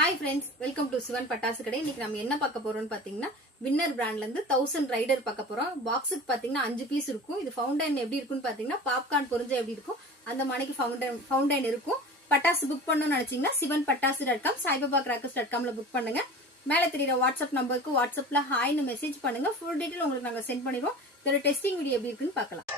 Hi friends, welcome to Sivan பட்டாசு கடை. இன்னைக்கு நம்ம என்ன பார்க்க போறோம்னு பாத்தீங்கன்னா வின்னர் பிராண்ட்ல இருந்து 1000 ரைடர் பார்க்க போறோம். பாக்ஸுக்கு பாத்தீங்கன்னா 5 பீஸ் இருக்கும். இது ஃபவுண்டைன் எப்படி இருக்குன்னு பாத்தீங்கன்னா பாப்கார்ன் பொரிஞ்சா எப்படி இருக்கும் அந்த மாதிரிக்கு ஃபவுண்டைன் இருக்கும். பட்டாசு புக் பண்ணணும்னு நினைச்சீங்கன்னா sivanpatasu.com saibabacrackers.comல புக் பண்ணுங்க. மேல தெரியுற வாட்ஸ்அப் நம்பருக்கு வாட்ஸ்அப்ல ஹாய்னு மெசேஜ் பண்ணுங்க. ஃபுல் டீடைல் உங்களுக்கு நாங்க சென்ட் பண்ணிடுவோம். இதோட டெஸ்டிங் வீடியோ எப்படி இருக்குன்னு பார்க்கலாம்.